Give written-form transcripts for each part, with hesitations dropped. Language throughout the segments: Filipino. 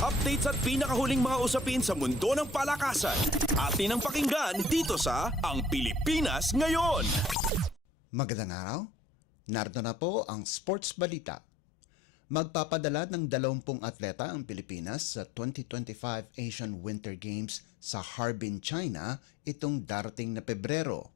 Updates at pinakahuling mga usapin sa mundo ng palakasan. Atin ang pakinggan dito sa Ang Pilipinas Ngayon. Magandang araw. Narito na po ang sports balita. Magpapadala ng 20 atleta ang Pilipinas sa 2025 Asian Winter Games sa Harbin, China itong darating na Pebrero.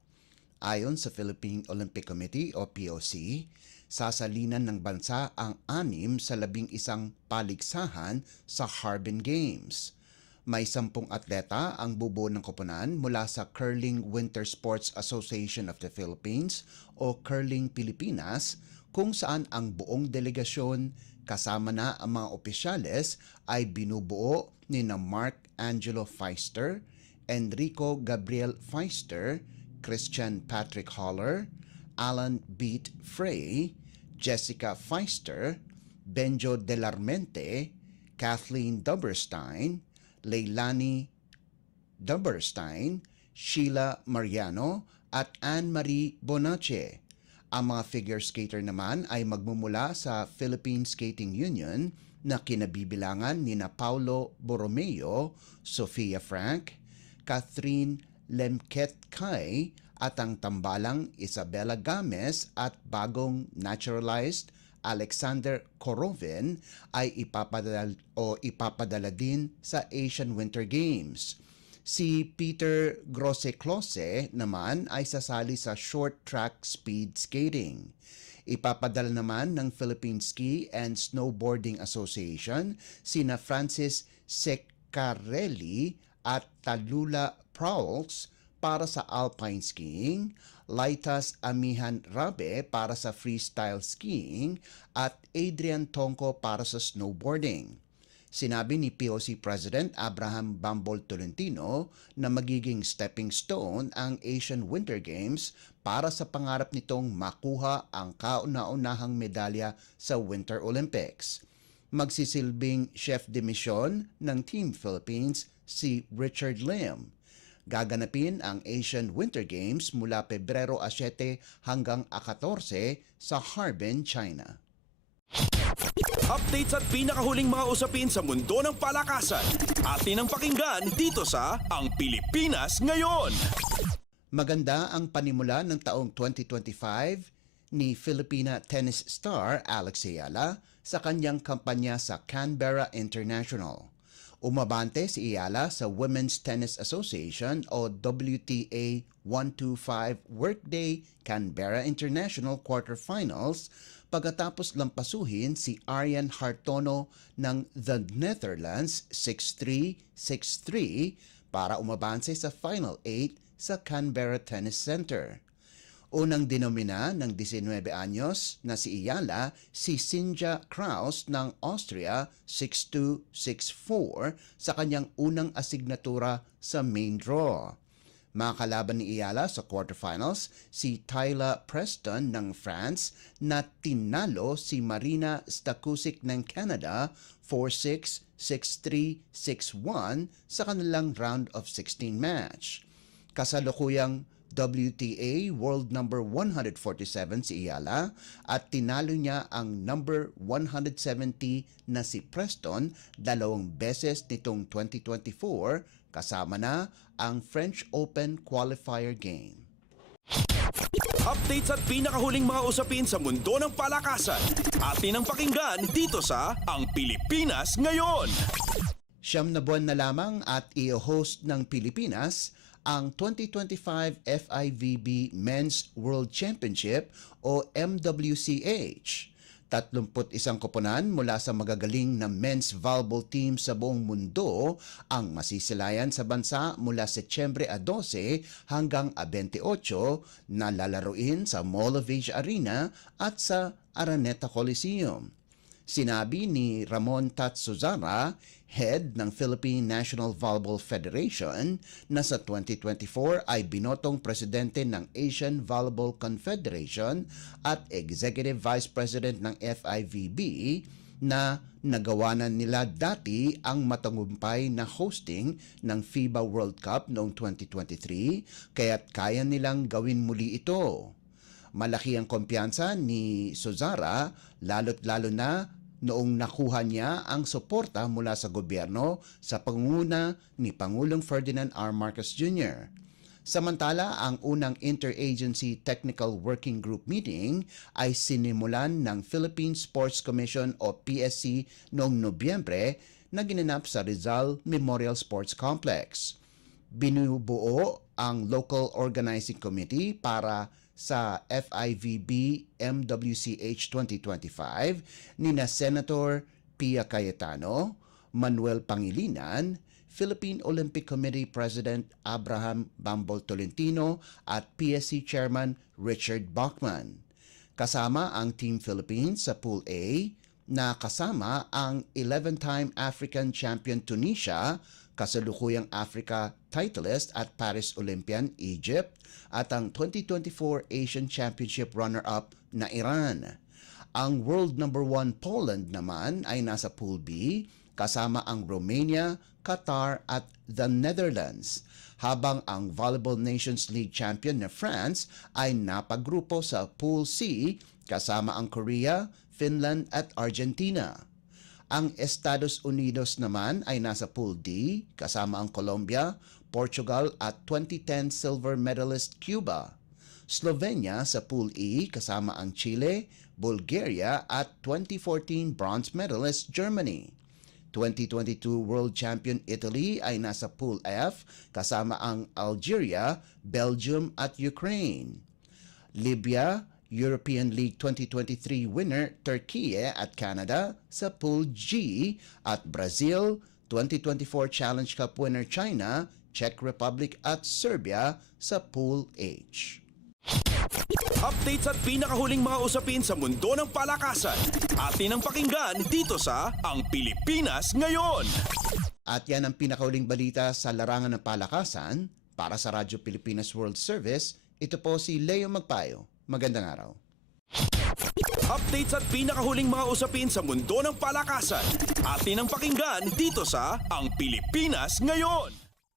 Ayon sa Philippine Olympic Committee o POC, sasalinan ng bansa ang 6 sa 11 paligsahan sa Harbin Games. May 10 atleta ang bubuo ng koponan mula sa Curling Winter Sports Association of the Philippines o Curling Pilipinas, kung saan ang buong delegasyon kasama na ang mga opisyales ay binubuo ni na Mark Angelo Feister, Enrico Gabriel Feister, Christian Patrick Holler, Alan Beat Frey, Jessica Feister, Benjo Delarmente, Kathleen Duberstein, Leilani Duberstein, Sheila Mariano at Anne-Marie Bonache. Ang mga figure skater naman ay magmumula sa Philippine Skating Union na kinabibilangan ni na Paulo Borromeo, Sofia Frank, Catherine Lemketkay at ang tambalang Isabela Games at bagong naturalized Alexander Korovin ay ipapadala din sa Asian Winter Games. Si Peter Grosse-Close naman ay sasali sa short track speed skating. Ipapadala naman ng Philippine Ski and Snowboarding Association sina Francis Seccarelli at Talula Prowls para sa alpine skiing, Laitas Amihan Rabe para sa freestyle skiing at Adrian Tongco para sa snowboarding. Sinabi ni POC President Abraham Bambol Tolentino na magiging stepping stone ang Asian Winter Games para sa pangarap nitong makuha ang kauna-unahang medalya sa Winter Olympics. Magsisilbing chef de mission ng Team Philippines si Richard Lim. Gaganapin ang Asian Winter Games mula Pebrero 7 hanggang 14 sa Harbin, China. Updates at pinakahuling mga usapin sa mundo ng palakasan. Atin ang pakinggan dito sa Ang Pilipinas Ngayon. Maganda ang panimula ng taong 2025 ni Filipina tennis star Alex Ayala sa kanyang kampanya sa Canberra International. Umabante si Ayala sa Women's Tennis Association o WTA 125 Workday Canberra International Quarterfinals pagkatapos lampasuhin si Arjan Hartono ng The Netherlands 6-3, 6-3 para umabante sa Final 8 sa Canberra Tennis Center. Unang dinomina ng 19 anyos na si Ayala si Sinja Kraus ng Austria 6-2, 6-4 sa kanyang unang asignatura sa main draw. Mga kalaban ni Ayala sa quarterfinals si Tyla Preston ng France na tinalo si Marina Stakusik ng Canada 4-6, 6-3, 6-1 sa kanilang round of 16 match. Kasalukuyang WTA World number 147 si Ayala at tinalo niya ang number 170 na si Preston 2 beses nitong 2024 kasama na ang French Open qualifier game. Updates at pinakahuling mga usapin sa mundo ng palakasan. Atin ang pakinggan dito sa Ang Pilipinas Ngayon. 9 na buwan na lamang at i-host ng Pilipinas ang 2025 FIVB Men's World Championship o MWCH. 31 koponan mula sa magagaling na men's volleyball team sa buong mundo ang masisilayan sa bansa mula Setyembre 12 hanggang 28 na lalaruin sa Mall of Asia Arena at sa Araneta Coliseum. Sinabi ni Ramon Tatsuzara, head ng Philippine National Volleyball Federation, na sa 2024 ay binotong presidente ng Asian Volleyball Confederation at Executive Vice President ng FIVB na nagawa na nila dati ang matagumpay na hosting ng FIBA World Cup noong 2023 kaya't kaya nilang gawin muli ito. Malaki ang kumpiyansa ni Suzara lalo't-lalo na noong nakuha niya ang suporta mula sa gobyerno sa pangunguna ni Pangulong Ferdinand R. Marcos Jr. Samantala, ang unang Interagency Technical Working Group meeting ay sinimulan ng Philippine Sports Commission o PSC noong Nobyembre na ginanap sa Rizal Memorial Sports Complex. Binubuo ang Local Organizing Committee para sa FIVB MWCH 2025 nina Senator Pia Cayetano, Manuel Pangilinan, Philippine Olympic Committee President Abraham Bambol Tolentino at PSC Chairman Richard Bachman. Kasama ang Team Philippines sa Pool A na kasama ang 11-time African Champion Tunisia, kasalukuyang Africa titleist at Paris Olympian Egypt, at ang 2024 Asian Championship runner-up na Iran. Ang world number 1 Poland naman ay nasa Pool B, kasama ang Romania, Qatar at the Netherlands, habang ang Volleyball Nations League champion na France ay napagrupo sa Pool C kasama ang Korea, Finland at Argentina. Ang Estados Unidos naman ay nasa Pool D kasama ang Colombia, Portugal at 2010 silver medalist Cuba. Slovenia sa Pool E kasama ang Chile, Bulgaria at 2014 bronze medalist Germany. 2022 World Champion Italy ay nasa Pool F kasama ang Algeria, Belgium at Ukraine. Libya, European League 2023 winner Turkey at Canada sa Pool G, at Brazil, 2024 Challenge Cup winner China, Czech Republic at Serbia sa Pool H. Updates at pinakahuling mga usapin sa mundo ng palakasan. Atin ang pakinggan dito sa Ang Pilipinas Ngayon. At yan ang pinakauling balita sa larangan ng palakasan. Para sa Radyo Pilipinas World Service, ito po si Leo Magpayo. Magandang araw. Updates at pinakahuling mga usapin sa mundo ng palakasan. Atin ang pakinggan dito sa Ang Pilipinas Ngayon.